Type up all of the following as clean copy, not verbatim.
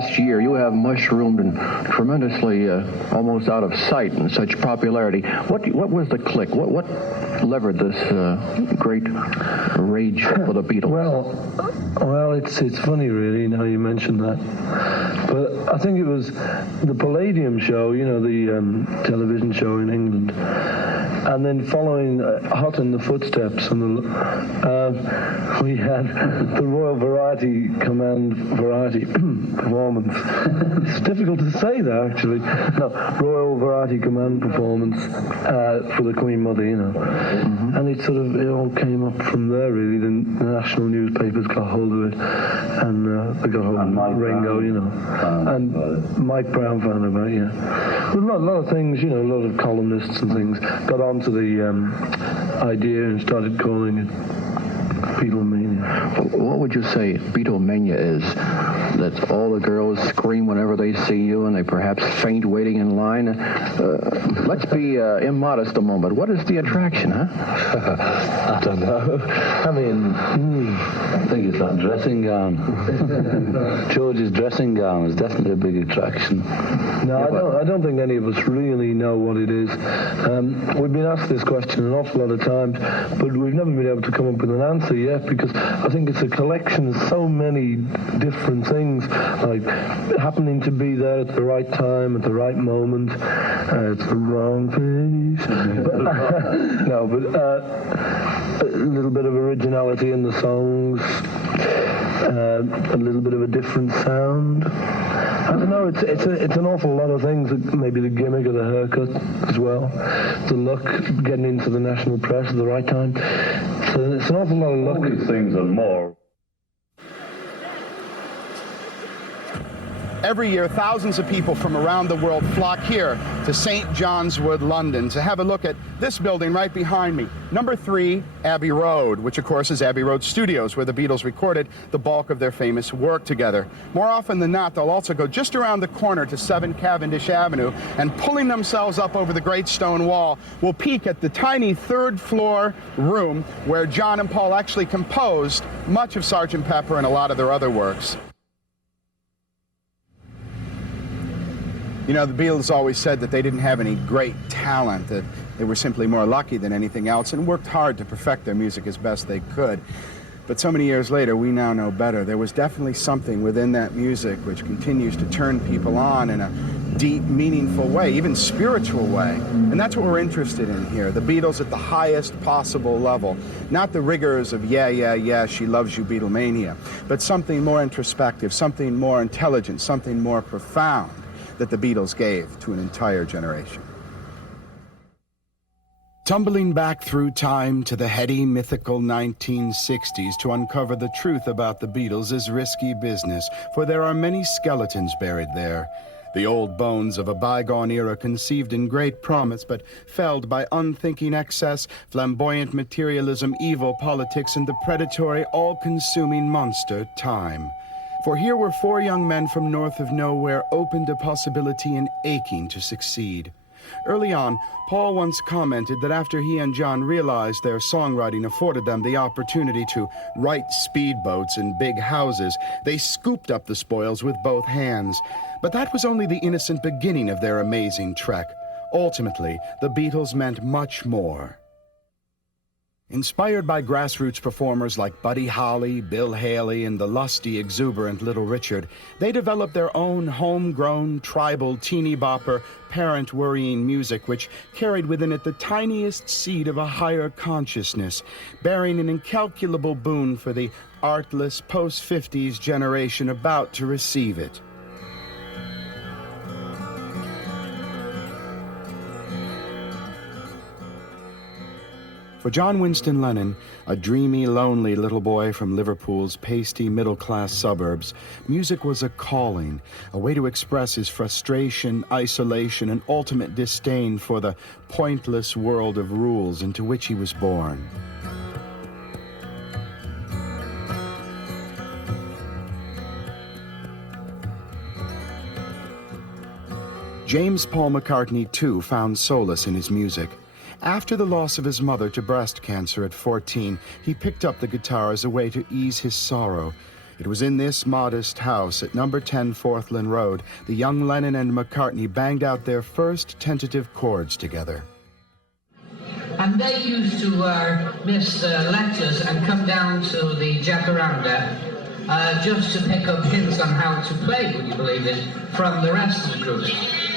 last year, you have mushroomed and tremendously, almost out of sight in such popularity. What was the click? What levered this great rage for the Beatles? Well, it's funny, really, now you mentioned that. But I think it was the Palladium show, you know, the television show in England, and then following hot in the footsteps, and we had the Royal Variety Command Variety performance. It's difficult to say that, actually. No, Royal Variety Command performance for the Queen Mother, you know. Mm-hmm. And it all came up from there, really. The national newspapers got hold of it, and they got hold of Ringo, you know. And Mike Brown found about it, yeah. But a lot of things, you know, a lot of columnists and things got onto the idea and started calling it Beatlemania. What would you say Beatlemania is? That all the girls scream whenever they see you, and they perhaps faint waiting in line? Let's be immodest a moment. What is the attraction, huh? I don't know. I mean, I think it's that dressing gown. George's dressing gown is definitely a big attraction. No, I don't think any of us really know what it is. We've been asked this question an awful lot of times, but we've never been able to come up with an answer yet, because I think it's a collection of so many different things, like happening to be there at the right time, at the right moment. It's the wrong place. But a little bit of originality in the songs, a little bit of a different sound. I don't know, it's an awful lot of things. Maybe the gimmick of the haircut as well, the look, getting into the national press at the right time. So it's an awful lot of luck. All these things and more. Every year, thousands of people from around the world flock here to St. John's Wood, London, to have a look at this building right behind me, number 3, Abbey Road, which of course is Abbey Road Studios, where the Beatles recorded the bulk of their famous work together. More often than not, they'll also go just around the corner to 7 Cavendish Avenue, and pulling themselves up over the Great Stone Wall, will peek at the tiny third-floor room where John and Paul actually composed much of Sgt. Pepper and a lot of their other works. You know, the Beatles always said that they didn't have any great talent, that they were simply more lucky than anything else, and worked hard to perfect their music as best they could. But so many years later, we now know better. There was definitely something within that music which continues to turn people on in a deep, meaningful way, even spiritual way. And that's what we're interested in here, the Beatles at the highest possible level. Not the rigors of, yeah, yeah, yeah, she loves you, Beatlemania, but something more introspective, something more intelligent, something more profound that the Beatles gave to an entire generation. Tumbling back through time to the heady, mythical 1960s to uncover the truth about the Beatles is risky business, for there are many skeletons buried there. The old bones of a bygone era conceived in great promise, but felled by unthinking excess, flamboyant materialism, evil politics, and the predatory, all-consuming monster, time. For here were 4 young men from north of nowhere, open to possibility and aching to succeed. Early on, Paul once commented that after he and John realized their songwriting afforded them the opportunity to write speedboats and big houses, they scooped up the spoils with both hands. But that was only the innocent beginning of their amazing trek. Ultimately, the Beatles meant much more. Inspired by grassroots performers like Buddy Holly, Bill Haley, and the lusty, exuberant Little Richard, they developed their own homegrown, tribal, teeny-bopper, parent-worrying music which carried within it the tiniest seed of a higher consciousness, bearing an incalculable boon for the artless post-50s generation about to receive it. For John Winston Lennon, a dreamy, lonely little boy from Liverpool's pasty middle-class suburbs, music was a calling, a way to express his frustration, isolation, and ultimate disdain for the pointless world of rules into which he was born. James Paul McCartney, too, found solace in his music. After the loss of his mother to breast cancer at 14, he picked up the guitar as a way to ease his sorrow. It was in this modest house at number 10 Forthland Road the young Lennon and McCartney banged out their first tentative chords together. And they used to miss lectures and come down to the Jacaranda just to pick up hints on how to play, would you believe it, from the rest of the group.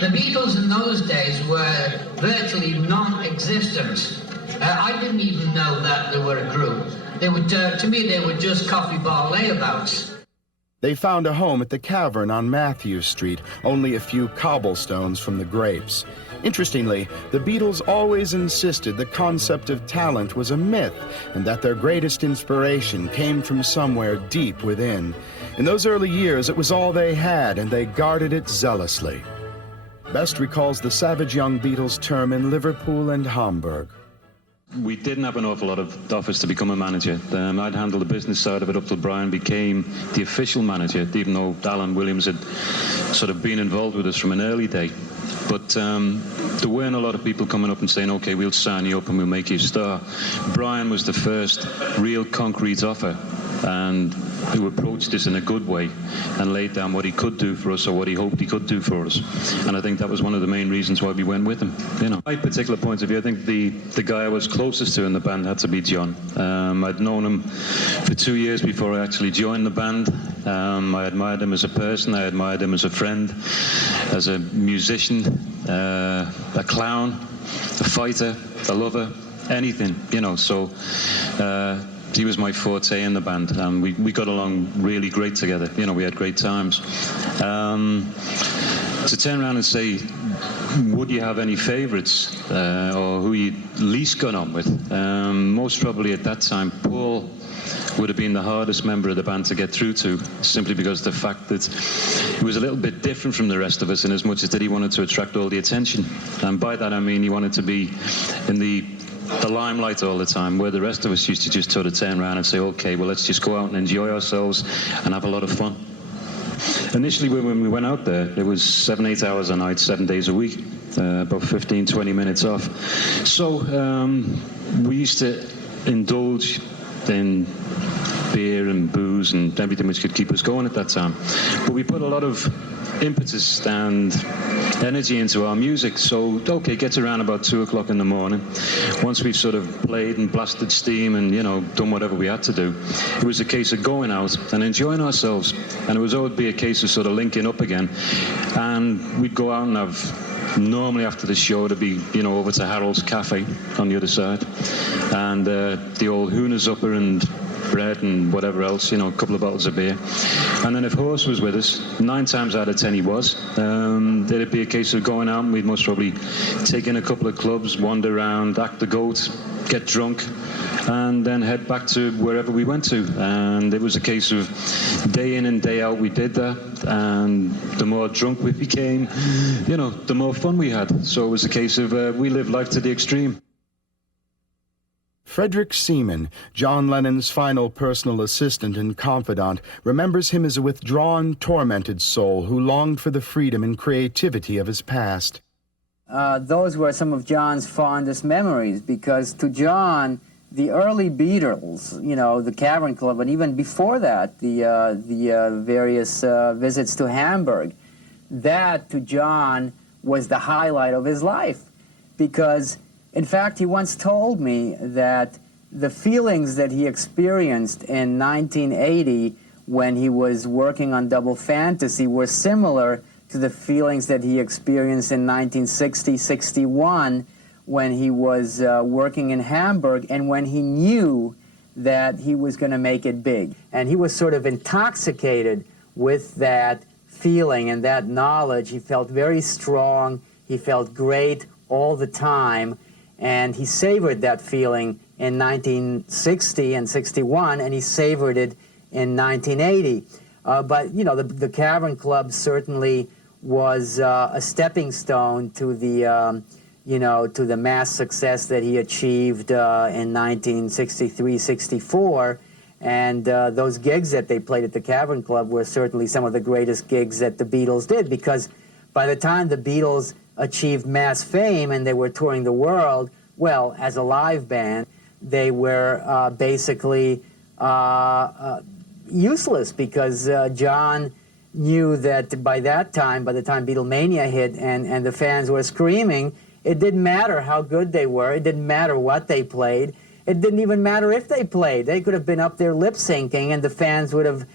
The Beatles in those days were virtually non-existent. I didn't even know that they were a group. They would, to me, they were just coffee bar layabouts. They found a home at the Cavern on Matthews Street, only a few cobblestones from the Grapes. Interestingly, the Beatles always insisted the concept of talent was a myth and that their greatest inspiration came from somewhere deep within. In those early years, it was all they had, and they guarded it zealously. Best recalls the savage young Beatles' term in Liverpool and Hamburg. We didn't have an awful lot of offers to become a manager. I'd handled the business side of it up till Brian became the official manager, even though Alan Williams had sort of been involved with us from an early day. But there weren't a lot of people coming up and saying, okay, we'll sign you up and we'll make you a star. Brian was the first real concrete offer, and who approached us in a good way and laid down what he could do for us, or what he hoped he could do for us. And I think that was one of the main reasons why we went with him. You know, my particular point of view, I think the guy I was closest to in the band had to be John. I'd known him for 2 years before I actually joined the band. I admired him as a person, I admired him as a friend, as a musician, a clown, a fighter, a lover, anything, you know. So he was my forte in the band, and we got along really great together. You know, we had great times. To turn around and say, would you have any favourites, or who you least got on with? Most probably at that time, Paul would have been the hardest member of the band to get through to, simply because of the fact that he was a little bit different from the rest of us in as much as that he wanted to attract all the attention. And by that I mean he wanted to be in the limelight all the time, where the rest of us used to just sort of turn around and say, okay, well, let's just go out and enjoy ourselves and have a lot of fun. Initially, when we went out there, it was 7-8 hours a night, 7 days a week, about 15-20 minutes off. So we used to indulge in beer and booze and everything which could keep us going at that time. But we put a lot of impetus and energy into our music. So, okay, gets around about 2 o'clock in the morning. Once we've sort of played and blasted steam and, you know, done whatever we had to do, it was a case of going out and enjoying ourselves. And it was always be a case of sort of linking up again. And we'd go out and have, normally after the show, to be, you know, over to Harold's Cafe on the other side. And the old Hooners upper and bread and whatever else, you know, a couple of bottles of beer. And then if Horse was with us, 9 times out of 10 he was, it'd be a case of going out and we'd most probably take in a couple of clubs, wander around, act the goat, get drunk, and then head back to wherever we went to. And it was a case of day in and day out we did that, and the more drunk we became, you know, the more fun we had. So it was a case of we lived life to the extreme. Frederick Seaman, John Lennon's final personal assistant and confidant, remembers him as a withdrawn, tormented soul who longed for the freedom and creativity of his past. Those were some of John's fondest memories, because to John, the early Beatles, you know, the Cavern Club, and even before that, the various visits to Hamburg, that to John was the highlight of his life, because in fact, he once told me that the feelings that he experienced in 1980 when he was working on Double Fantasy were similar to the feelings that he experienced in 1960-61 when he was working in Hamburg, and when he knew that he was going to make it big. And he was sort of intoxicated with that feeling and that knowledge. He felt very strong. He felt great all the time. And he savored that feeling in 1960 and 61, and he savored it in 1980. But, you know, the Cavern Club certainly was a stepping stone to the, you know, to the mass success that he achieved in 1963-64. And those gigs that they played at the Cavern Club were certainly some of the greatest gigs that the Beatles did, because by the time the Beatles achieved mass fame and they were touring the world, well, as a live band, they were basically useless because John knew that by that time, by the time Beatlemania hit and the fans were screaming, it didn't matter how good they were. It didn't matter what they played. It didn't even matter if they played. They could have been up there lip syncing and the fans would have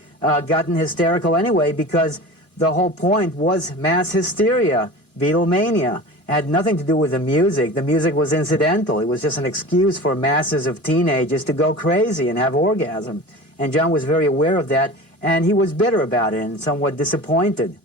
gotten hysterical anyway because the whole point was mass hysteria, Beatlemania. It had nothing to do with the music. The music was incidental. It was just an excuse for masses of teenagers to go crazy and have orgasm. And John was very aware of that, and he was bitter about it and somewhat disappointed.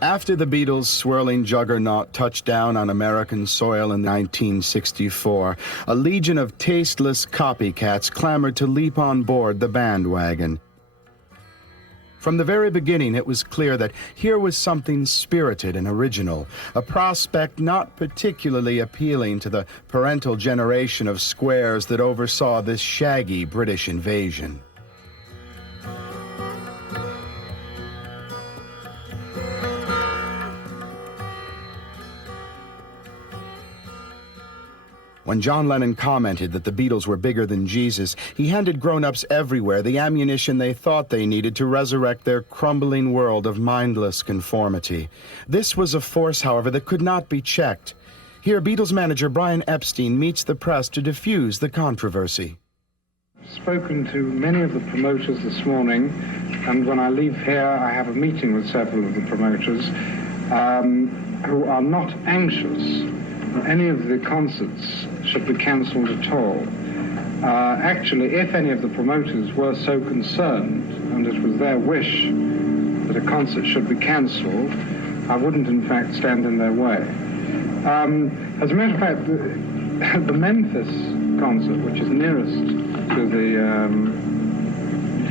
After the Beatles' swirling juggernaut touched down on American soil in 1964, a legion of tasteless copycats clamored to leap on board the bandwagon. From the very beginning, it was clear that here was something spirited and original, a prospect not particularly appealing to the parental generation of squares that oversaw this shaggy British invasion. When John Lennon commented that the Beatles were bigger than Jesus, he handed grown-ups everywhere the ammunition they thought they needed to resurrect their crumbling world of mindless conformity. This was a force, however, that could not be checked. Here, Beatles manager Brian Epstein meets the press to diffuse the controversy. I've spoken to many of the promoters this morning, and when I leave here, I have a meeting with several of the promoters who are not anxious any of the concerts should be cancelled at all. Actually, if any of the promoters were so concerned, and it was their wish that a concert should be cancelled, I wouldn't in fact stand in their way. As a matter of fact, the Memphis concert, which is nearest to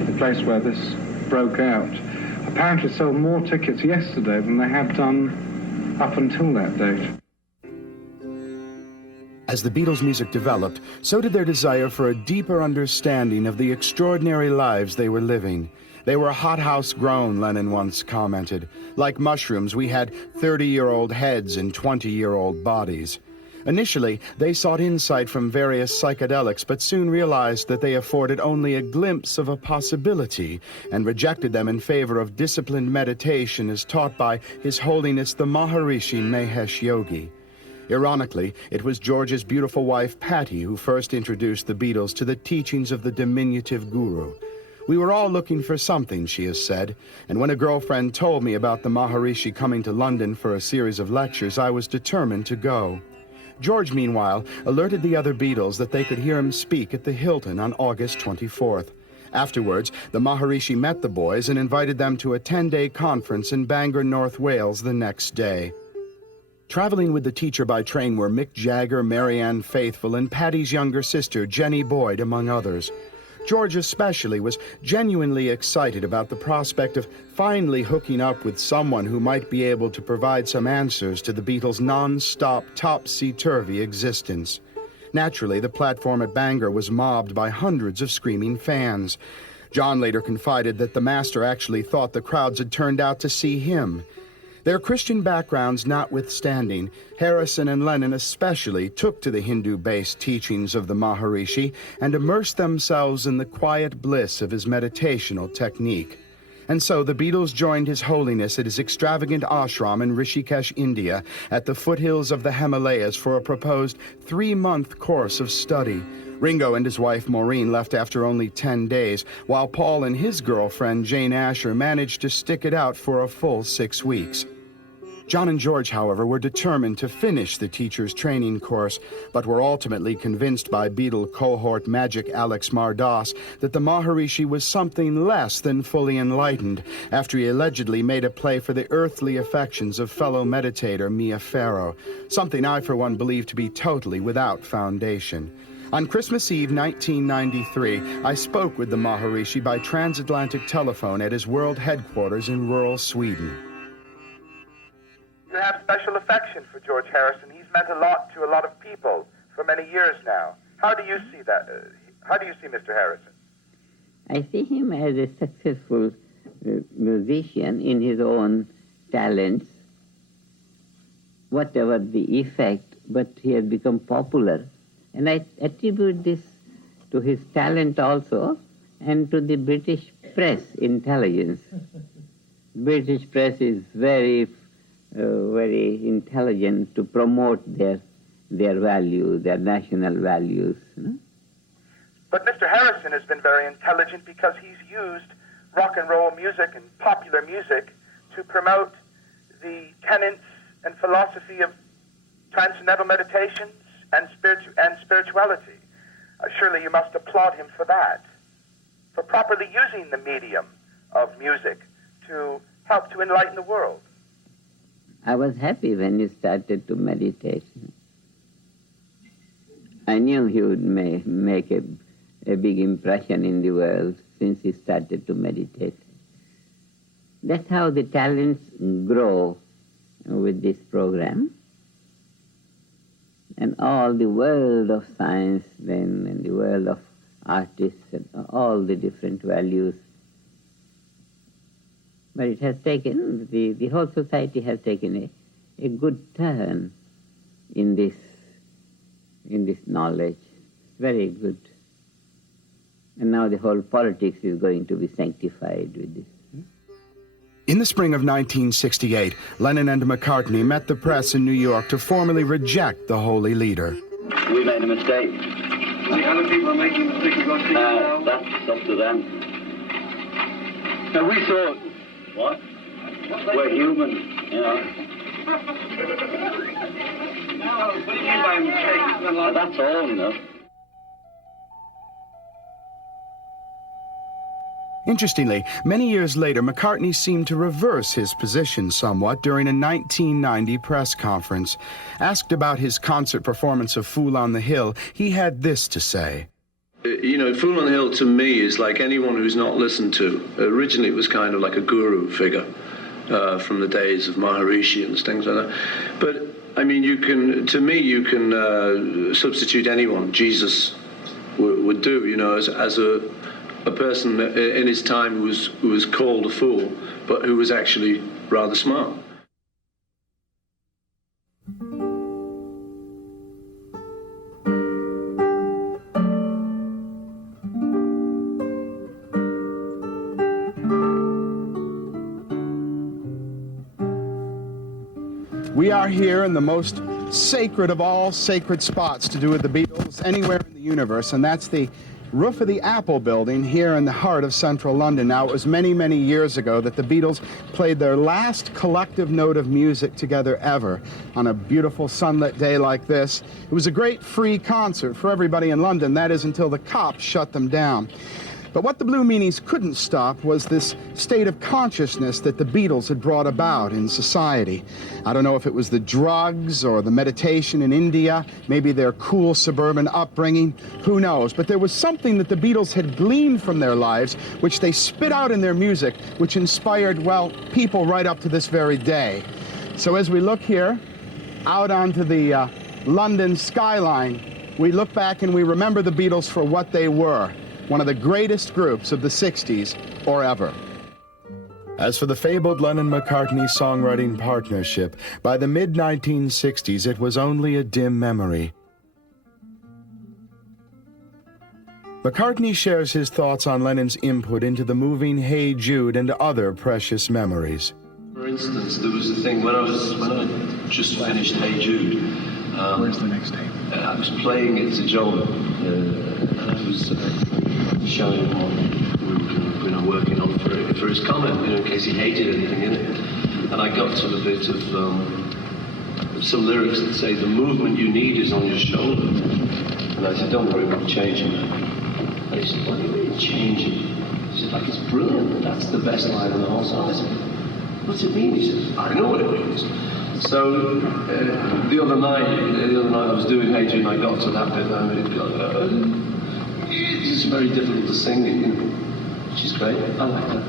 the place where this broke out, apparently sold more tickets yesterday than they had done up until that date. As the Beatles' music developed, so did their desire for a deeper understanding of the extraordinary lives they were living. They were hothouse grown, Lennon once commented. Like mushrooms, we had 30-year-old heads and 20-year-old bodies. Initially, they sought insight from various psychedelics, but soon realized that they afforded only a glimpse of a possibility and rejected them in favor of disciplined meditation as taught by His Holiness the Maharishi Mahesh Yogi. Ironically, it was George's beautiful wife, Patty, who first introduced the Beatles to the teachings of the diminutive guru. We were all looking for something, she has said, and when a girlfriend told me about the Maharishi coming to London for a series of lectures, I was determined to go. George, meanwhile, alerted the other Beatles that they could hear him speak at the Hilton on August 24th. Afterwards, the Maharishi met the boys and invited them to a 10-day conference in Bangor, North Wales the next day. Traveling with the teacher by train were Mick Jagger, Marianne Faithfull, and Patty's younger sister, Jenny Boyd, among others. George especially was genuinely excited about the prospect of finally hooking up with someone who might be able to provide some answers to the Beatles' non-stop, topsy-turvy existence. Naturally, the platform at Bangor was mobbed by hundreds of screaming fans. John later confided that the master actually thought the crowds had turned out to see him. Their Christian backgrounds notwithstanding, Harrison and Lennon especially took to the Hindu-based teachings of the Maharishi and immersed themselves in the quiet bliss of his meditational technique. And so the Beatles joined His Holiness at his extravagant ashram in Rishikesh, India, at the foothills of the Himalayas for a proposed 3-month course of study. Ringo and his wife Maureen left after only 10 days, while Paul and his girlfriend Jane Asher managed to stick it out for a full 6 weeks. John and George, however, were determined to finish the teacher's training course, but were ultimately convinced by Beatle cohort magic Alex Mardas that the Maharishi was something less than fully enlightened after he allegedly made a play for the earthly affections of fellow meditator Mia Farrow, something I, for one, believe to be totally without foundation. On Christmas Eve 1993, I spoke with the Maharishi by transatlantic telephone at his world headquarters in rural Sweden. You have special affection for George Harrison. He's meant a lot to a lot of people for many years now. How do you see that? How do you see Mr. Harrison? I see him as a successful musician in his own talents, whatever the effect, but he has become popular. And I attribute this to his talent also and to the British press intelligence. British press is very intelligent to promote their values, their national values. But Mr. Harrison has been very intelligent because he's used rock and roll music and popular music to promote the tenets and philosophy of transcendental meditations and spirituality. Surely you must applaud him for that, for properly using the medium of music to help to enlighten the world. I was happy when he started to meditate. I knew he would make a big impression in the world since he started to meditate. That's how the talents grow with this program. And all the world of science then, and the world of artists, and all the different values. But it has taken, the whole society has taken a good turn in this knowledge. Very good. And now the whole politics is going to be sanctified with this. In the spring of 1968, Lennon and McCartney met the press in New York to formally reject the holy leader. We made a mistake. The other people are making mistakes about things now. That's up to them. And we thought, what? We're human, you know. No, what do you mean by mistake? That's all, you know. Interestingly, many years later, McCartney seemed to reverse his position somewhat during a 1990 press conference. Asked about his concert performance of Fool on the Hill, he had this to say. You know, Fool on the Hill to me is like anyone who's not listened to. Originally it was kind of like a guru figure from the days of Maharishi and things like that. But, I mean, you can substitute anyone. Jesus would do, you know, as a person in his time who was called a fool, but who was actually rather smart. We are here in the most sacred of all sacred spots to do with the Beatles anywhere in the universe, and that's the roof of the Apple Building here in the heart of central London. Now, it was many, many years ago that the Beatles played their last collective note of music together ever on a beautiful sunlit day like this. It was a great free concert for everybody in London, that is, until the cops shut them down. But what the Blue Meanies couldn't stop was this state of consciousness that the Beatles had brought about in society. I don't know if it was the drugs or the meditation in India, maybe their cool suburban upbringing, who knows. But there was something that the Beatles had gleaned from their lives, which they spit out in their music, which inspired, well, people right up to this very day. So as we look here, out onto the London skyline, we look back and we remember the Beatles for what they were. One of the greatest groups of the 60s or ever. As for the fabled Lennon-McCartney songwriting partnership, by the mid-1960s it was only a dim memory. McCartney shares his thoughts on Lennon's input into the moving Hey Jude and other precious memories. For instance, there was the thing when I just finished Hey Jude. Where's the next tape? I was playing it to John, and I was showing him what we were working on for his comment, in case he hated anything in it. And I got to the bit of some lyrics that say, the movement you need is on your shoulder. And I said, don't worry about changing that. And he said, what do you mean changing? He said, like, it's brilliant. That's the best line in the whole song. I said, what's it mean? He said, I know what it means. So the other night I was doing Hey Jude and I got to that bit and it's very difficult to sing it, which is great. I like that.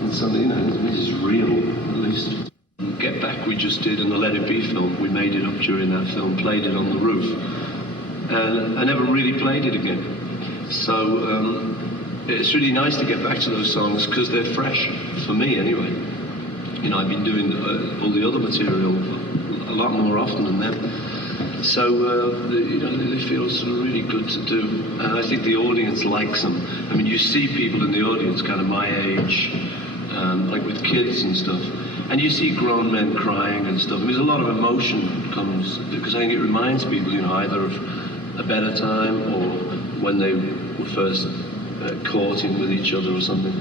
And so, this is real, at least. Get Back we just did, and the Let It Be film, we made it up during that film, played it on the roof. And I never really played it again. So it's really nice to get back to those songs because they're fresh, for me anyway. You know, I've been doing all the other material a lot more often than them. So, you know, they feel sort of really good to do. And I think the audience likes them. I mean, you see people in the audience kind of my age, like with kids and stuff. And you see grown men crying and stuff. I mean, there's a lot of emotion comes, because I think it reminds people, you know, either of a better time or when they were first courting with each other or something.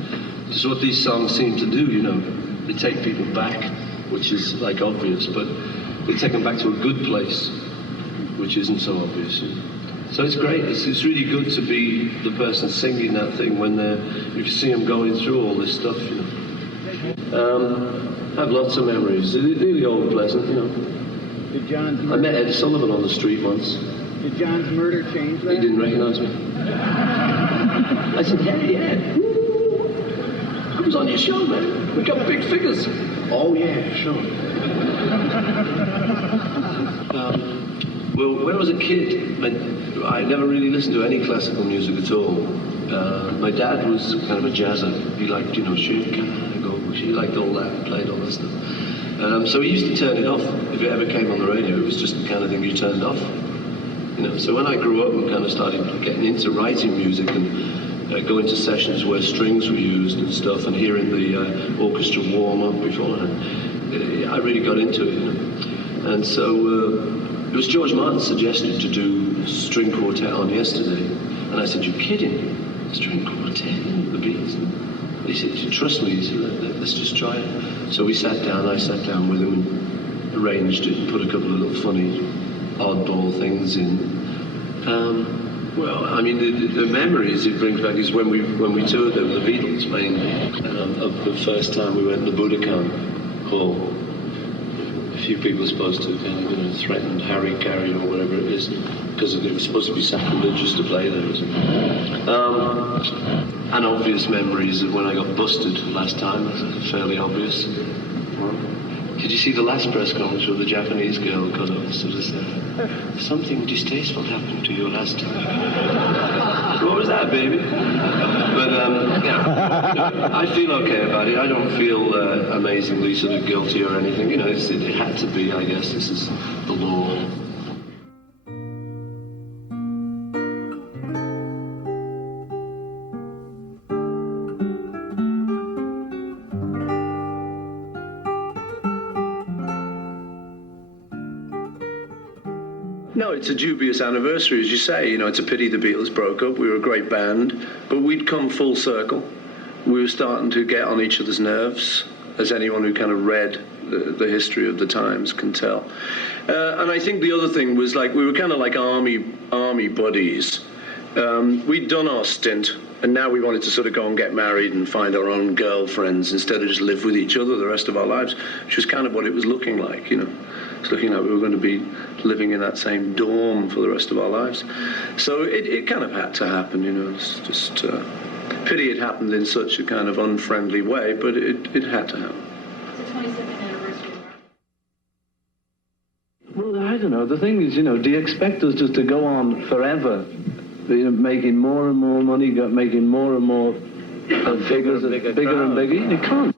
It's what these songs seem to do, you know. They take people back, which is like obvious, but they take them back to a good place, which isn't so obvious. You know? So it's great. It's really good to be the person singing that thing when if you see them going through all this stuff, you know. I have lots of memories. They're really all pleasant, you know. Did John's I met Ed Sullivan on the street once. Did John's murder change that? He didn't recognize me. I said, hey, Ed. I was on your show, man. We got big figures. Oh, yeah, sure. Well, when I was a kid, I never really listened to any classical music at all. My dad was kind of a jazzer. He liked, you know, Chicago. He liked all that, played all that stuff. So he used to turn it off. If it ever came on the radio, it was just the kind of thing you turned off. You know, so when I grew up and kind of started getting into writing music and going to sessions where strings were used and stuff, and hearing the orchestra warm up beforehand, I really got into it. You know? And so it was George Martin suggested to do string quartet on Yesterday, and I said, "You're kidding? String quartet, the Beatles?" He said, "Trust me." He said, "Let's just try it." So we sat down. I sat down with him and arranged it and put a couple of little funny, oddball things in. Well, I mean, the memories it brings back is when we toured there with the Beatles, mainly. Of the first time we went to the Budokan Hall. A few people were supposed to kind of, you know, threaten Harry Carey or whatever it is, because it was supposed to be sacrilegious to play there or something. And obvious memories of when I got busted last time. That's fairly obvious. Did you see the last press conference where the Japanese girl got up and sort of said, "Something distasteful happened to you last time"? What was that, baby? But yeah, I feel okay about it. I don't feel amazingly sort of guilty or anything. You know, it had to be, I guess. This is the law. No, it's a dubious anniversary, as you say. You know, it's a pity the Beatles broke up. We were a great band, but we'd come full circle. We were starting to get on each other's nerves, as anyone who kind of read the history of the times can tell. And I think the other thing was, like, we were kind of like army buddies. We'd done our stint, and now we wanted to sort of go and get married and find our own girlfriends instead of just live with each other the rest of our lives, which was kind of what it was looking like, you know. It's looking like we were going to be living in that same dorm for the rest of our lives. So it kind of had to happen, you know. It's just pity it happened in such a kind of unfriendly way, but it had to happen. It's the 22nd anniversary. Well, I don't know. The thing is, you know, do you expect us just to go on forever, you know, making more and more money, making more and more figures, bigger and bigger? You can't.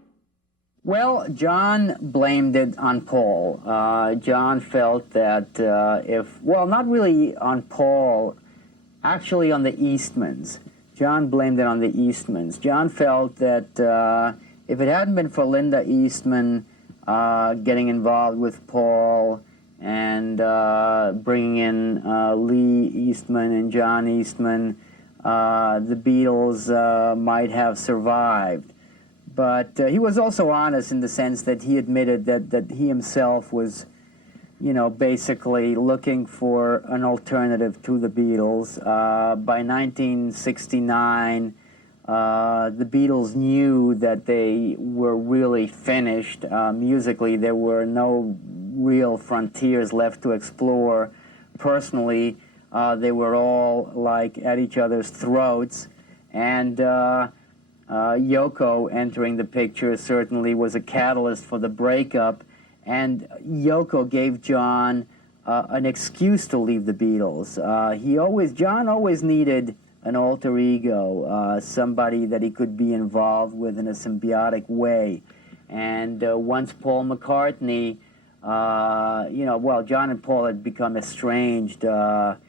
Well, John blamed it on Paul. John felt that not really on Paul, actually on the Eastmans. John blamed it on the Eastmans. John felt that if it hadn't been for Linda Eastman getting involved with Paul and bringing in Lee Eastman and John Eastman, the Beatles might have survived. But he was also honest in the sense that he admitted that he himself was, you know, basically looking for an alternative to the Beatles. By 1969, the Beatles knew that they were really finished. Musically, there were no real frontiers left to explore. Personally, they were all like at each other's throats, and Yoko entering the picture certainly was a catalyst for the breakup, and Yoko gave John an excuse to leave the Beatles. John always needed an alter ego, somebody that he could be involved with in a symbiotic way. And once Paul McCartney, John and Paul had become estranged around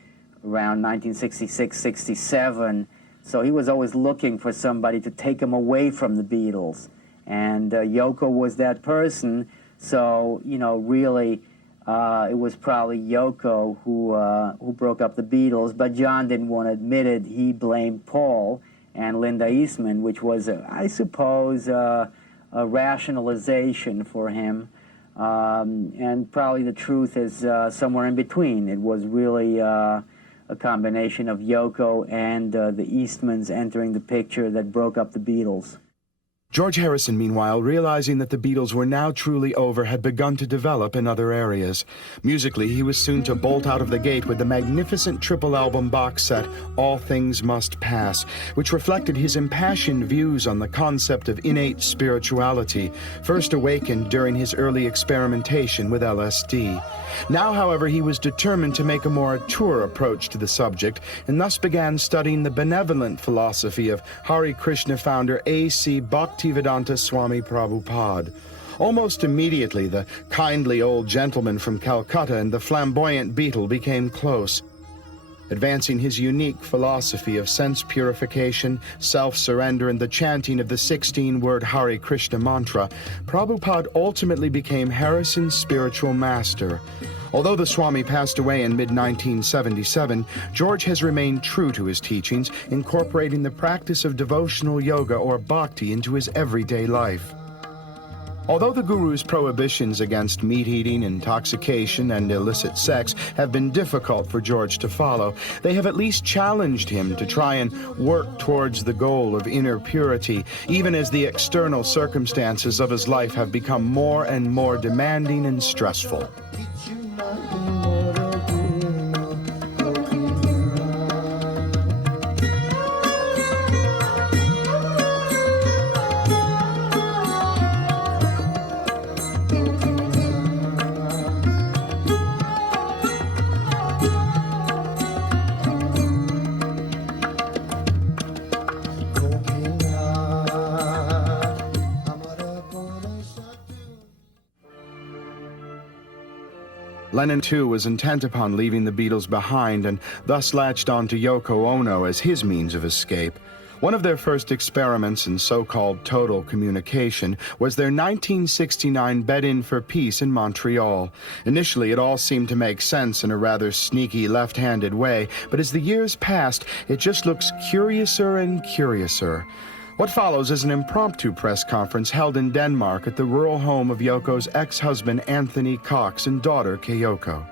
1966, 67, so he was always looking for somebody to take him away from the Beatles. And Yoko was that person, so, really, it was probably Yoko who broke up the Beatles, but John didn't want to admit it. He blamed Paul and Linda Eastman, which was, I suppose, a rationalization for him. And probably the truth is somewhere in between. It was really a combination of Yoko and the Eastmans entering the picture that broke up the Beatles. George Harrison, meanwhile, realizing that the Beatles were now truly over, had begun to develop in other areas. Musically, he was soon to bolt out of the gate with the magnificent triple album box set, All Things Must Pass, which reflected his impassioned views on the concept of innate spirituality, first awakened during his early experimentation with LSD. Now, however, he was determined to make a more mature approach to the subject, and thus began studying the benevolent philosophy of Hare Krishna founder A.C. Bhaktivedanta Swami Prabhupada. Almost immediately, the kindly old gentleman from Calcutta and the flamboyant Beatle became close. Advancing his unique philosophy of sense purification, self-surrender, and the chanting of the 16-word Hare Krishna mantra, Prabhupada ultimately became Harrison's spiritual master. Although the Swami passed away in mid-1977, George has remained true to his teachings, incorporating the practice of devotional yoga or bhakti into his everyday life. Although the Guru's prohibitions against meat-eating, intoxication, and illicit sex have been difficult for George to follow, they have at least challenged him to try and work towards the goal of inner purity, even as the external circumstances of his life have become more and more demanding and stressful. Lennon, too, was intent upon leaving the Beatles behind and thus latched on to Yoko Ono as his means of escape. One of their first experiments in so-called total communication was their 1969 Bed-In for Peace in Montreal. Initially, it all seemed to make sense in a rather sneaky left-handed way, but as the years passed, it just looks curiouser and curiouser. What follows is an impromptu press conference held in Denmark at the rural home of Yoko's ex-husband Anthony Cox and daughter Kyoko.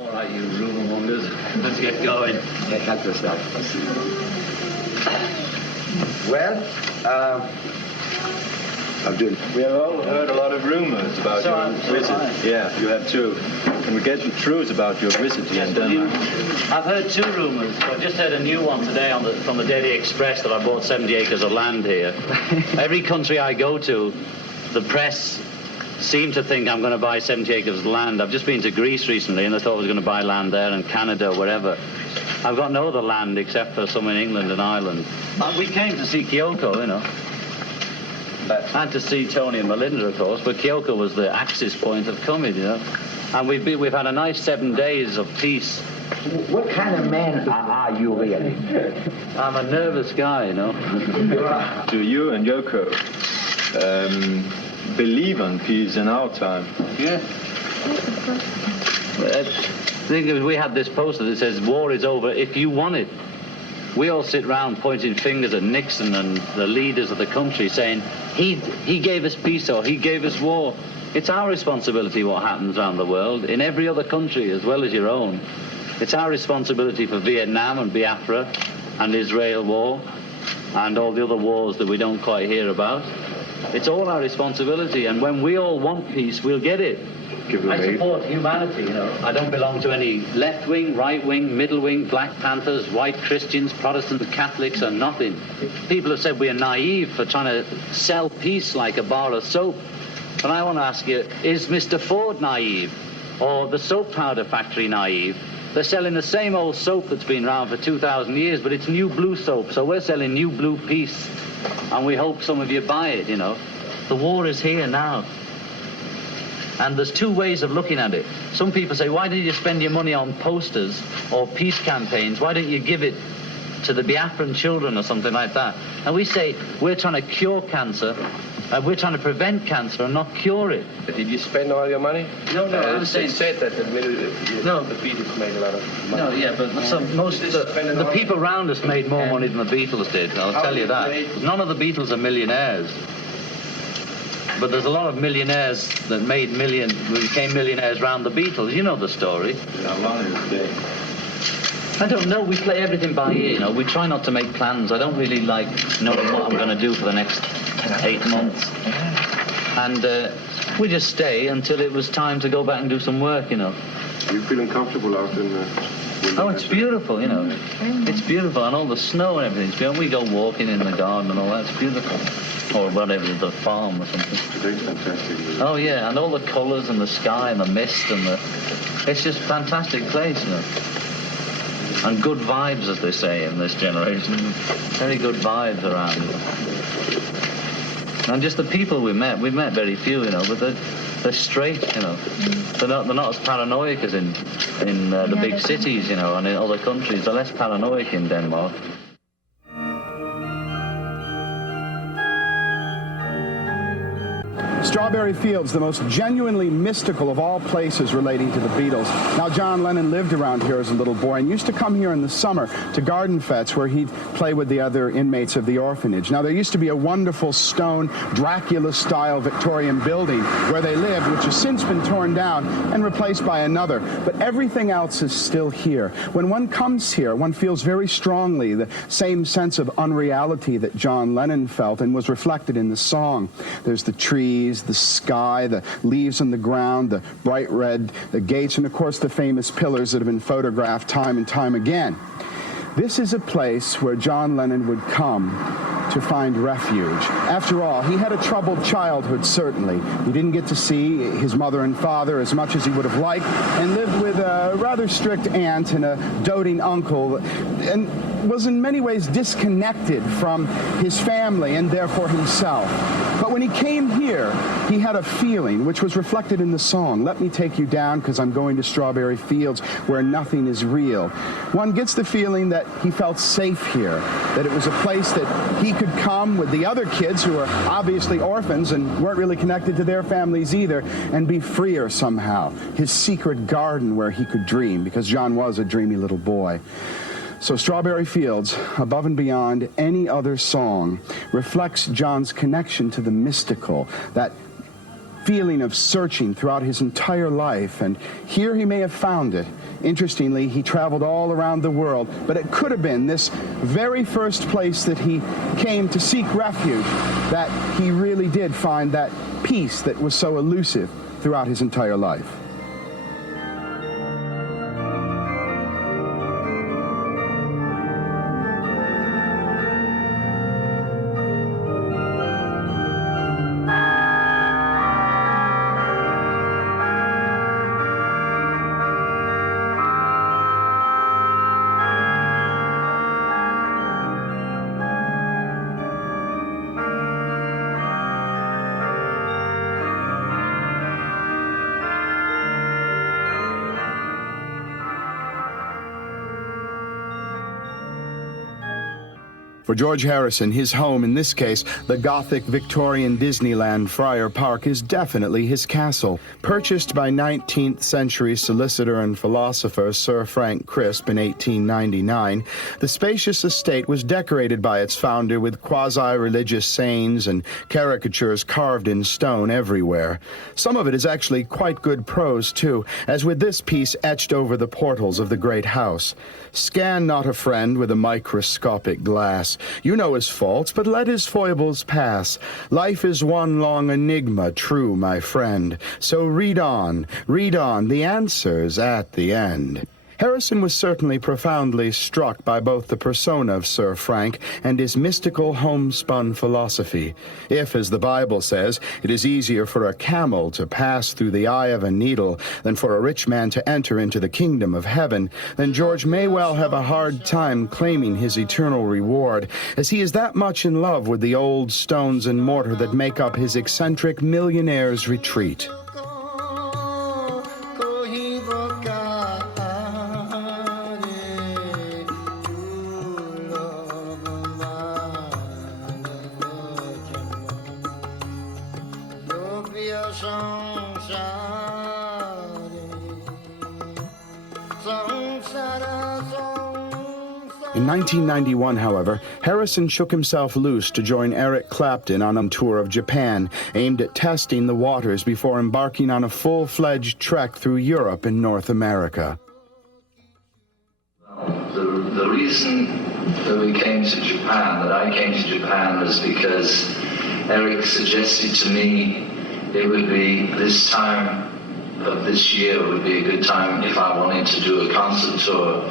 All right, you rumor-mongers, let's get going. Help yourself. Well, Abdul. We have all heard a lot of rumors about your visit. Yeah, you have too. Can we get the truth about your visit here in Denmark? I've heard two rumors. I've just heard a new one today from the Daily Express that I bought 70 acres of land here. Every country I go to, the press seem to think I'm going to buy 70 acres of land. I've just been to Greece recently and I thought I was going to buy land there, and Canada, wherever. I've got no other land except for some in England and Ireland. We came to see Kyoko, you know. And to see Tony and Melinda, of course, but Kyoko was the axis point of coming, you know. And we've had a nice 7 days of peace. What kind of man are you really? I'm a nervous guy, you know. Do you and Yoko believe in peace in our time? Yeah. We had this poster that says, war is over if you want it. We all sit round pointing fingers at Nixon and the leaders of the country saying, he gave us peace or he gave us war. It's our responsibility what happens around the world, in every other country as well as your own. It's our responsibility for Vietnam and Biafra and Israel war and all the other wars that we don't quite hear about. It's all our responsibility, and when we all want peace, we'll get it. I support humanity, you know. I don't belong to any left wing, right wing, middle wing, Black Panthers, white Christians, Protestant Catholics, or nothing. People have said we are naive for trying to sell peace like a bar of soap. But I want to ask you, is Mr. Ford naive? Or the soap powder factory naive? They're selling the same old soap that's been around for 2,000 years, but it's new blue soap, so we're selling new blue peace. And we hope some of you buy it, you know. The war is here now. And there's two ways of looking at it. Some people say, why did you spend your money on posters or peace campaigns? Why don't you give it to the Biafran children or something like that? And we say, we're trying to cure cancer, we're trying to prevent cancer and not cure it. Did you spend all your money? No, I was saying... They said that the Beatles made a lot of money. No, yeah, but the people around us made more money than the Beatles did, I'll tell you that. None of the Beatles are millionaires. But there's a lot of millionaires that became millionaires around the Beatles. You know the story. How long is it today? I don't know. We play everything by ear, you know. We try not to make plans. I don't really like knowing what I'm going to do for the next 8 months. And we just stay until it was time to go back and do some work, you know. You feeling comfortable out in the... Oh, it's beautiful, you know. It's beautiful, and all the snow and everything's beautiful. We go walking in the garden and all that. It's beautiful. Or whatever, the farm or something. Today's fantastic. Oh, yeah, and all the colours and the sky and the mist and the... It's just a fantastic place, you know. And good vibes, as they say in this generation. Very good vibes around. And just the people we've met very few, you know, but they're straight, you know. They're not as paranoid as in the big cities, you know, and in other countries. They're less paranoid in Denmark. Strawberry Fields, the most genuinely mystical of all places relating to the Beatles. Now, John Lennon lived around here as a little boy and used to come here in the summer to garden fetes where he'd play with the other inmates of the orphanage. Now, there used to be a wonderful stone Dracula-style Victorian building where they lived, which has since been torn down and replaced by another. But everything else is still here. When one comes here, one feels very strongly the same sense of unreality that John Lennon felt and was reflected in the song. There's the trees, the sky, the leaves on the ground, the bright red gates, and of course the famous pillars that have been photographed time and time again. This is a place where John Lennon would come to find refuge. After all, he had a troubled childhood, certainly. He didn't get to see his mother and father as much as he would have liked, and lived with a rather strict aunt and a doting uncle, and was in many ways disconnected from his family and therefore himself. But when he came here, he had a feeling, which was reflected in the song, "Let me take you down because I'm going to Strawberry Fields where nothing is real." One gets the feeling that he felt safe here, that it was a place that he could come with the other kids who are obviously orphans and weren't really connected to their families either, and be freer somehow. His secret garden where he could dream, because John was a dreamy little boy. So Strawberry Fields, above and beyond any other song, reflects John's connection to the mystical, that feeling of searching throughout his entire life, and here he may have found it. Interestingly, he traveled all around the world, but it could have been this very first place that he came to seek refuge, that he really did find that peace that was so elusive throughout his entire life. For George Harrison, his home, in this case, the Gothic Victorian Disneyland Friar Park, is definitely his castle. Purchased by 19th century solicitor and philosopher Sir Frank Crisp in 1899, the spacious estate was decorated by its founder with quasi-religious sayings and caricatures carved in stone everywhere. Some of it is actually quite good prose, too, as with this piece etched over the portals of the great house. Scan not a friend with a microscopic glass. false. You know his faults, but let his foibles pass. Life is one long enigma, true, my friend. So read on, the answer's at the end. Harrison was certainly profoundly struck by both the persona of Sir Frank and his mystical homespun philosophy. If, as the Bible says, it is easier for a camel to pass through the eye of a needle than for a rich man to enter into the kingdom of heaven, then George may well have a hard time claiming his eternal reward, as he is that much in love with the old stones and mortar that make up his eccentric millionaire's retreat. In 1991, however, Harrison shook himself loose to join Eric Clapton on a tour of Japan, aimed at testing the waters before embarking on a full-fledged trek through Europe and North America. The reason that we came to Japan, that I came to Japan, was because Eric suggested to me it would be this time of this year would be a good time if I wanted to do a concert tour,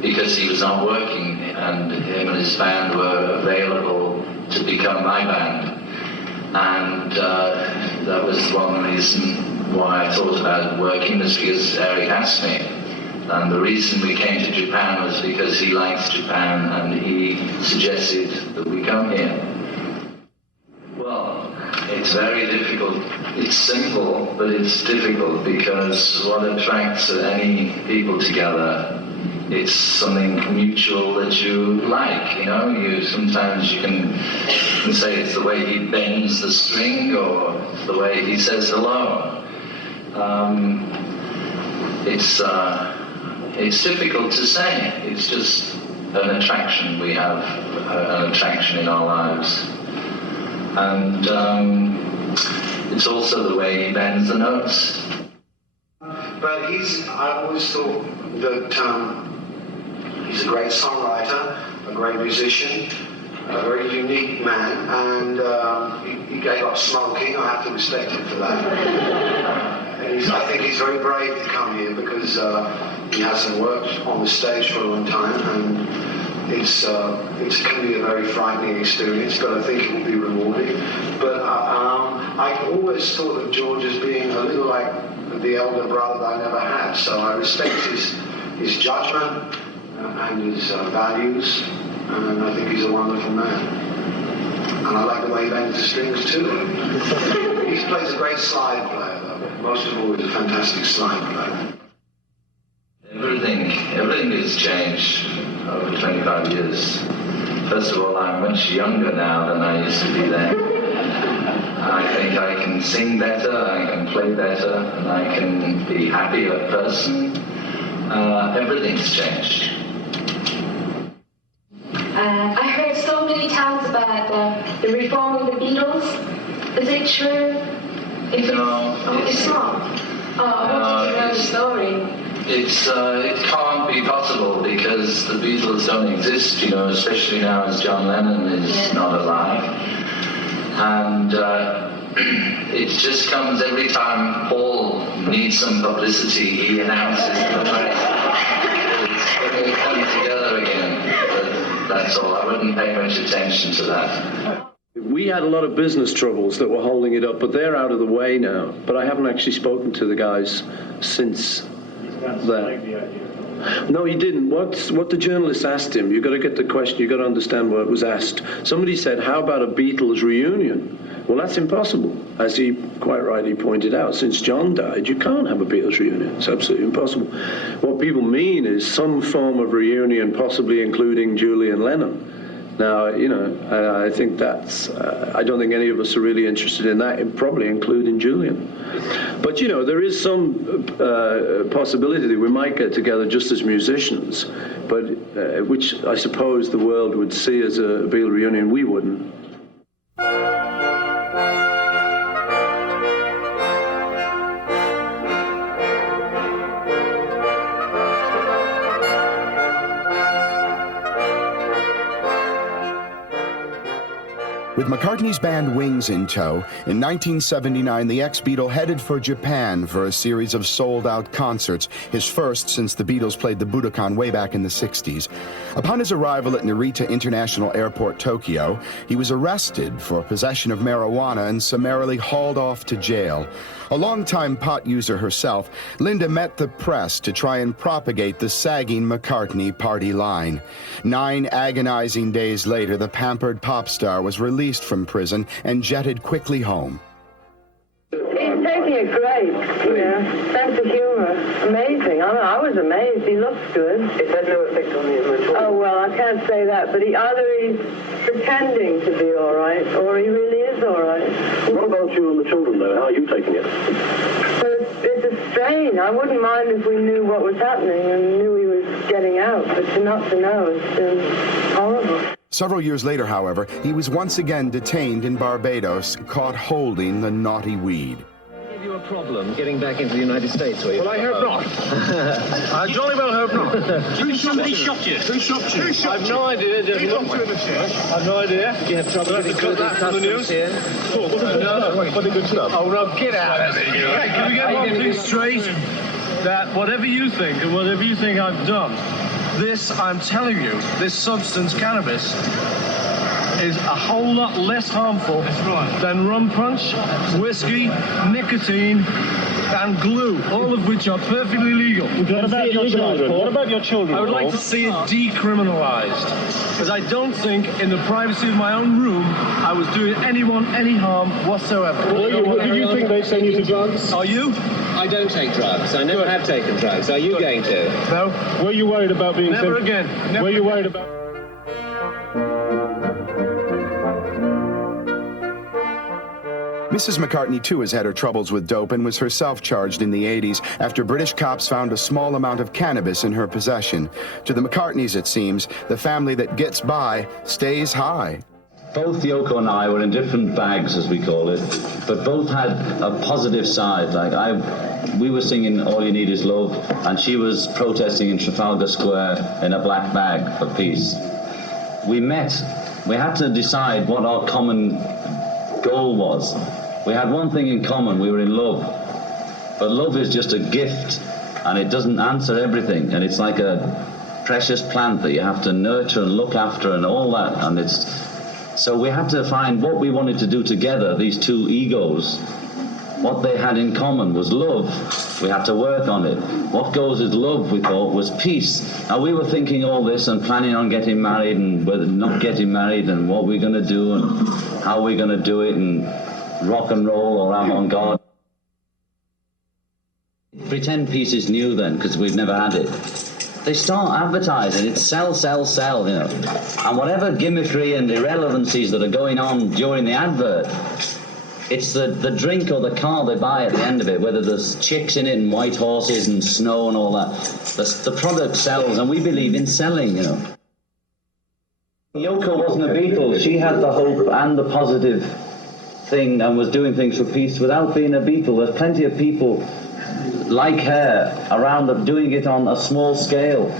because he was not working and him and his band were available to become my band. And that was one reason why I thought about working, was because Eric asked me. And the reason we came to Japan was because he likes Japan and he suggested that we come here. Well, it's very difficult. It's simple, but it's difficult, because what attracts any people together, it's something mutual that you like, you know. Sometimes you can say it's the way he bends the string or the way he says hello. It's difficult to say. It's just an attraction. We have an attraction in our lives. And it's also the way he bends the notes. But I always thought that he's a great songwriter, a great musician, a very unique man, and he gave up smoking. I have to respect him for that. I think he's very brave to come here, because he hasn't worked on the stage for a long time, and it can be a very frightening experience, but I think it will be rewarding. But I always thought of George as being a little like the elder brother that I never had, so I respect his judgment and his values, and I think he's a wonderful man. And I like the way he bends the strings too. He plays a great slide player, though. Most of all, he's a fantastic slide player. Everything has changed over 25 years. First of all, I'm much younger now than I used to be then. I think I can sing better, I can play better, and I can be a happier person. Everything's changed. I heard so many tales about the reforming the Beatles. Is it true? It's not. Oh, I wanted to know the story. It can't be possible, because the Beatles don't exist, especially now as John Lennon is not alive. And it just comes every time Paul needs some publicity, he announces the press. We're going to come together again. But that's all. I wouldn't pay much attention to that. We had a lot of business troubles that were holding it up, but they're out of the way now. But I haven't actually spoken to the guys since that. No, he didn't. What the journalist asked him, you've got to get the question, you've got to understand what was asked. Somebody said, how about a Beatles reunion? Well, that's impossible. As he quite rightly pointed out, since John died, you can't have a Beatles reunion. It's absolutely impossible. What people mean is some form of reunion, possibly including Julian Lennon. Now, I think that's, I don't think any of us are really interested in that, probably including Julian. But, there is some possibility that we might get together just as musicians, but which I suppose the world would see as a Beatle reunion. We wouldn't. With McCartney's band Wings in tow, in 1979, the ex-Beatle headed for Japan for a series of sold-out concerts, his first since the Beatles played the Budokan way back in the 60s. Upon his arrival at Narita International Airport, Tokyo, he was arrested for possession of marijuana and summarily hauled off to jail. A longtime pot user herself, Linda met the press to try and propagate the sagging McCartney party line. 9 agonizing days later, the pampered pop star was released from prison and jetted quickly home. He's taking it great, sense of humor, amazing. I was amazed. He looks good. It had no effect on him at all. Oh, well, I can't say that, but either he's pretending to be all right, or he really is all right. What about you and the children, though? How are you taking it? Well, it's a strain. I wouldn't mind if we knew what was happening and knew he was getting out, but not to know, it's been horrible. Several years later, however, he was once again detained in Barbados, caught holding the naughty weed. Gave you a problem getting back into the United States, were you? Well, I hope not. I jolly well hope not. Who shot you? Who shot you? I've no idea. Who shot you in the church? I've no idea. Do you have trouble We'll have to cut that from the news. here? No, bloody good stuff. Oh, no, get out of here. Hey, can we get one thing straight? That whatever you think and whatever you think I've done, this, I'm telling you, this substance, cannabis, is a whole lot less harmful than rum punch, whiskey, nicotine, and glue, all of which are perfectly legal. What about your children? What about your children? I would like to see it decriminalized, because I don't think, in the privacy of my own room, I was doing anyone any harm whatsoever. Do you think they send you to drugs? Are you? I don't take drugs. I never have taken drugs. Are you going to? No. Were you worried about being Never again. Never Were you worried about... Mrs. McCartney, too, has had her troubles with dope and was herself charged in the 80s after British cops found a small amount of cannabis in her possession. To the McCartneys, it seems, the family that gets by stays high. Both Yoko and I were in different bags, as we call it, but both had a positive side. We were singing All You Need Is Love, and she was protesting in Trafalgar Square in a black bag for peace. We met. We had to decide what our common goal was. We had one thing in common: we were in love. But love is just a gift, and it doesn't answer everything, and it's like a precious plant that you have to nurture and look after and all that, and so we had to find what we wanted to do together, these two egos. What they had in common was love. We had to work on it. What goes with love, we thought, was peace. Now, we were thinking all this and planning on getting married and whether not getting married and what we're going to do and how we're going to do it and rock and roll or avant-garde. Pretend peace is new then, because we've never had it. They start advertising, it's sell, And whatever gimmickry and irrelevancies that are going on during the advert, it's the drink or the car they buy at the end of it, whether there's chicks in it and white horses and snow and all that. The product sells, and we believe in selling, Yoko wasn't a Beatle. She had the hope and the positive thing and was doing things for peace without being a Beatle. There's plenty of people like her around them doing it on a small scale.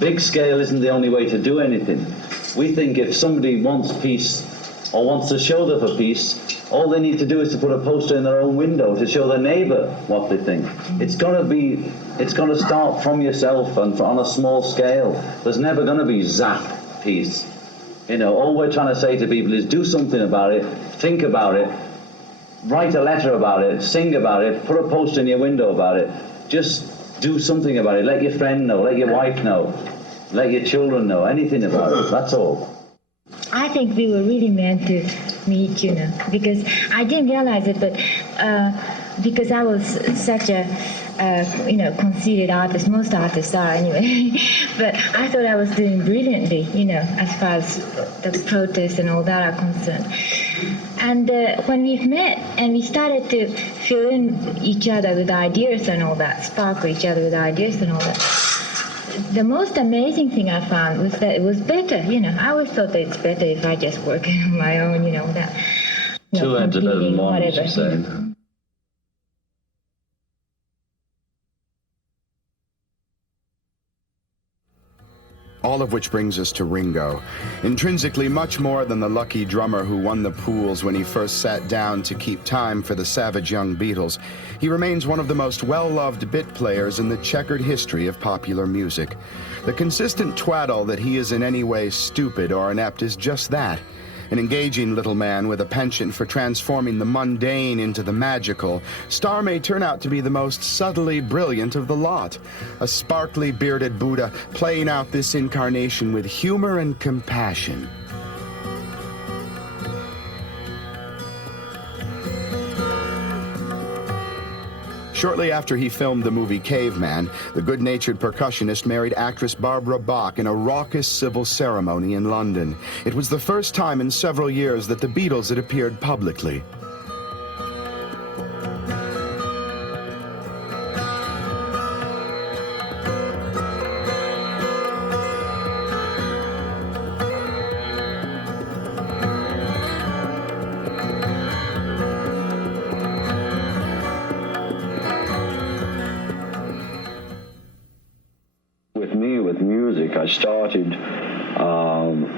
Big scale isn't the only way to do anything. We think if somebody wants peace or wants to show them for peace, all they need to do is to put a poster in their own window to show their neighbour what they think. It's got to start from yourself and on a small scale. There's never going to be zap peace. All we're trying to say to people is do something about it, think about it, write a letter about it, sing about it, put a poster in your window about it. Just do something about it. Let your friend know, let your wife know, let your children know, anything about it. That's all. I think we were really meant to meet, because I didn't realize it, but because I was such a, conceited artist. Most artists are anyway. But I thought I was doing brilliantly, as far as the protests and all that are concerned. And when we've met and we started to fill in each other with ideas and all that, sparkle each other with ideas and all that, the most amazing thing I found was that it was better. I always thought that it's better if I just work on my own, that. Two heads are better than one, as you say. All of which brings us to Ringo. Intrinsically much more than the lucky drummer who won the pools when he first sat down to keep time for the savage young Beatles, he remains one of the most well-loved bit players in the checkered history of popular music. The consistent twaddle that he is in any way stupid or inept is just that. An engaging little man with a penchant for transforming the mundane into the magical, Starr may turn out to be the most subtly brilliant of the lot. A sparkly bearded Buddha playing out this incarnation with humor and compassion. Shortly after he filmed the movie Caveman, the good-natured percussionist married actress Barbara Bach in a raucous civil ceremony in London. It was the first time in several years that the Beatles had appeared publicly. I started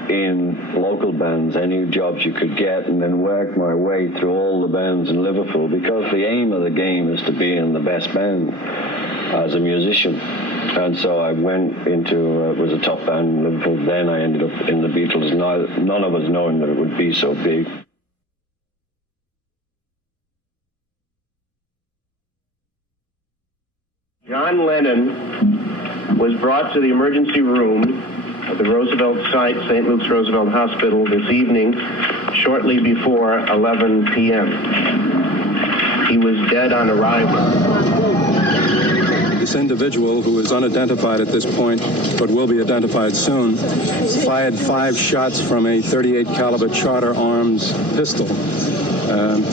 in local bands, any jobs you could get, and then worked my way through all the bands in Liverpool, because the aim of the game is to be in the best band as a musician. And so I went into, it was a top band in Liverpool, then I ended up in the Beatles, none of us knowing that it would be so big. John Lennon was brought to the emergency room at the Roosevelt site, St. Luke's Roosevelt Hospital, this evening, shortly before 11 p.m. He was dead on arrival. This individual, who is unidentified at this point, but will be identified soon, fired 5 shots from a .38 caliber Charter Arms pistol.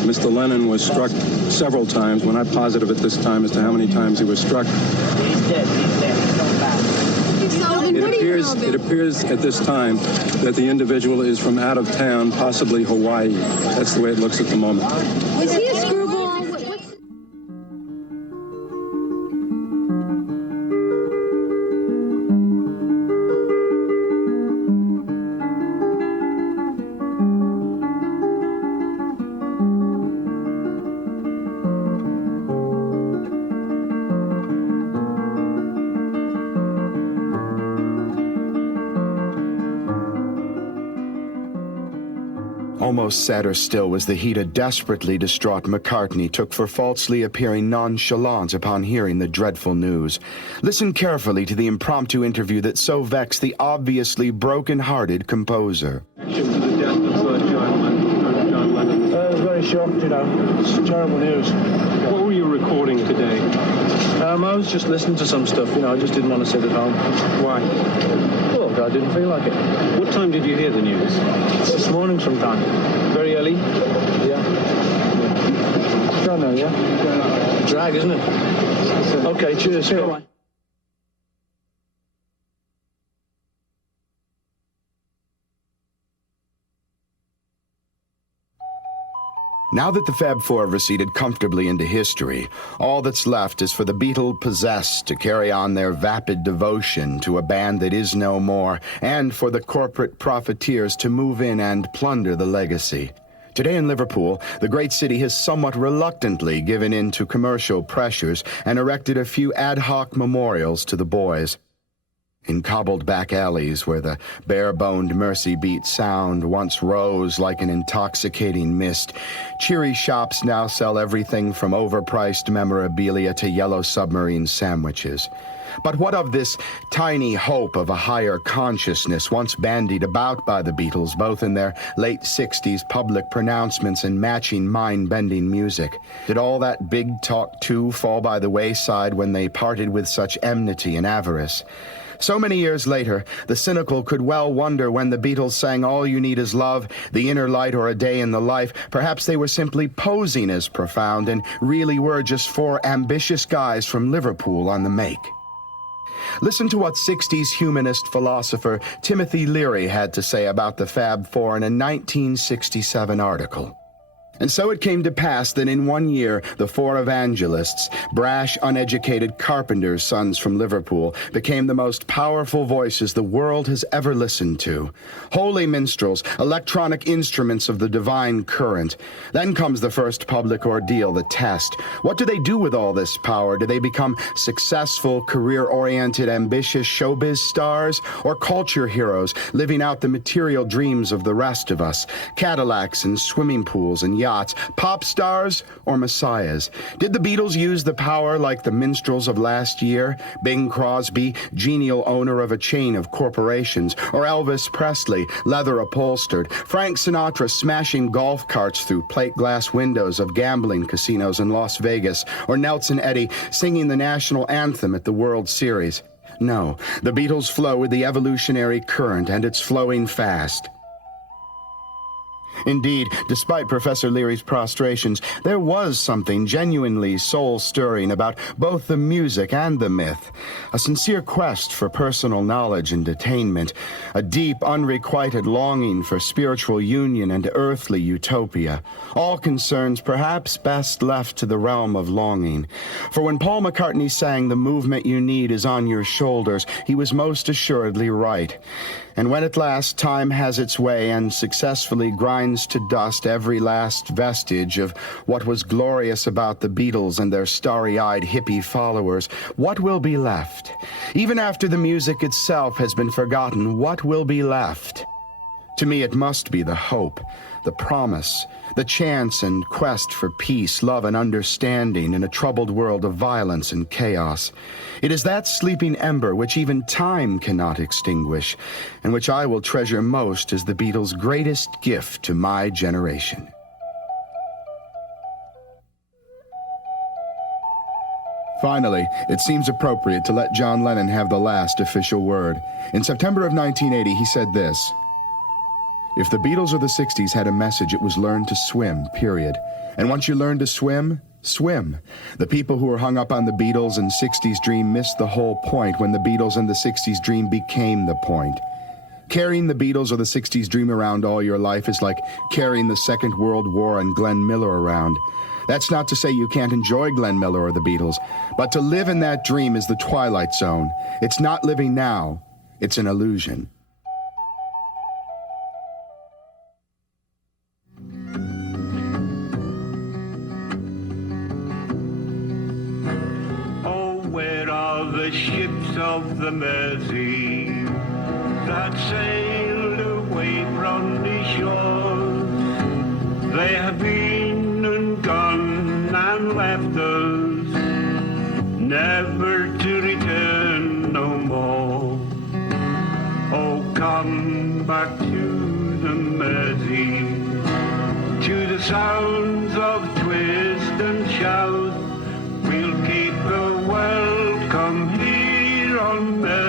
Mr. Lennon was struck several times. We're not positive at this time as to how many times he was struck. It appears at this time that the individual is from out of town, possibly Hawaii. That's the way it looks at the moment. Was he a screwball? Almost sadder still was the heat a desperately distraught McCartney took for falsely appearing nonchalant upon hearing the dreadful news. Listen carefully to the impromptu interview that so vexed the obviously broken-hearted composer. I was very shocked, you know. It's terrible news. What were you recording today? I was just listening to some stuff, you know. I just didn't want to sit at home. Why? Well, I didn't feel like it. What time did you hear the news? This morning sometime. Very early? Yeah. Don't know, yeah? Drag, isn't it? Okay, cheers. Come on. Now that the Fab Four have receded comfortably into history, all that's left is for the Beatle-possessed to carry on their vapid devotion to a band that is no more, and for the corporate profiteers to move in and plunder the legacy. Today in Liverpool, the great city has somewhat reluctantly given in to commercial pressures and erected a few ad hoc memorials to the boys. In cobbled back alleys where the bare-boned Mercy Beat sound once rose like an intoxicating mist, cheery shops now sell everything from overpriced memorabilia to yellow submarine sandwiches. But what of this tiny hope of a higher consciousness once bandied about by the Beatles, both in their late 60s public pronouncements and matching mind-bending music? Did all that big talk too fall by the wayside when they parted with such enmity and avarice? So many years later, the cynical could well wonder when the Beatles sang All You Need Is Love, The Inner Light, or A Day in the Life, perhaps they were simply posing as profound and really were just 4 ambitious guys from Liverpool on the make. Listen to what 60s humanist philosopher Timothy Leary had to say about the Fab Four in a 1967 article. And so it came to pass that in 1 year, the 4 evangelists, brash, uneducated carpenters' sons from Liverpool, became the most powerful voices the world has ever listened to. Holy minstrels, electronic instruments of the divine current. Then comes the first public ordeal, the test. What do they do with all this power? Do they become successful, career-oriented, ambitious showbiz stars? Or culture heroes, living out the material dreams of the rest of us? Cadillacs and swimming pools and yachts, pop stars or messiahs? Did the Beatles use the power like the minstrels of last year? Bing Crosby, genial owner of a chain of corporations, or Elvis Presley, leather upholstered, Frank Sinatra smashing golf carts through plate glass windows of gambling casinos in Las Vegas, or Nelson Eddy singing the national anthem at the World Series? No, the Beatles flow with the evolutionary current, and it's flowing fast. Indeed, despite Professor Leary's prostrations, there was something genuinely soul-stirring about both the music and the myth. A sincere quest for personal knowledge and attainment, a deep, unrequited longing for spiritual union and earthly utopia, all concerns perhaps best left to the realm of longing. For when Paul McCartney sang "The movement you need is on your shoulders," he was most assuredly right. And when at last time has its way and successfully grinds to dust every last vestige of what was glorious about the Beatles and their starry-eyed hippie followers, what will be left? Even after the music itself has been forgotten, what will be left? To me, it must be the hope, the promise, the chance and quest for peace, love, and understanding in a troubled world of violence and chaos. It is that sleeping ember which even time cannot extinguish, and which I will treasure most as the Beatles' greatest gift to my generation. Finally, it seems appropriate to let John Lennon have the last official word. In September of 1980, he said this: "If the Beatles or the 60s had a message, it was learn to swim, period. And once you learn to swim, swim. The people who are hung up on the Beatles and 60s dream missed the whole point when the Beatles and the 60s dream became the point. Carrying the Beatles or the 60s dream around all your life is like carrying the Second World War and Glenn Miller around. That's not to say you can't enjoy Glenn Miller or the Beatles, but to live in that dream is the twilight zone. It's not living now, it's an illusion." The ships of the Mersey that sailed away from the shores, they have been and gone and left us, never to return no more. Oh, come back to the Mersey, to the sounds of twist and shout. We'll keep the welcome here on Mersey.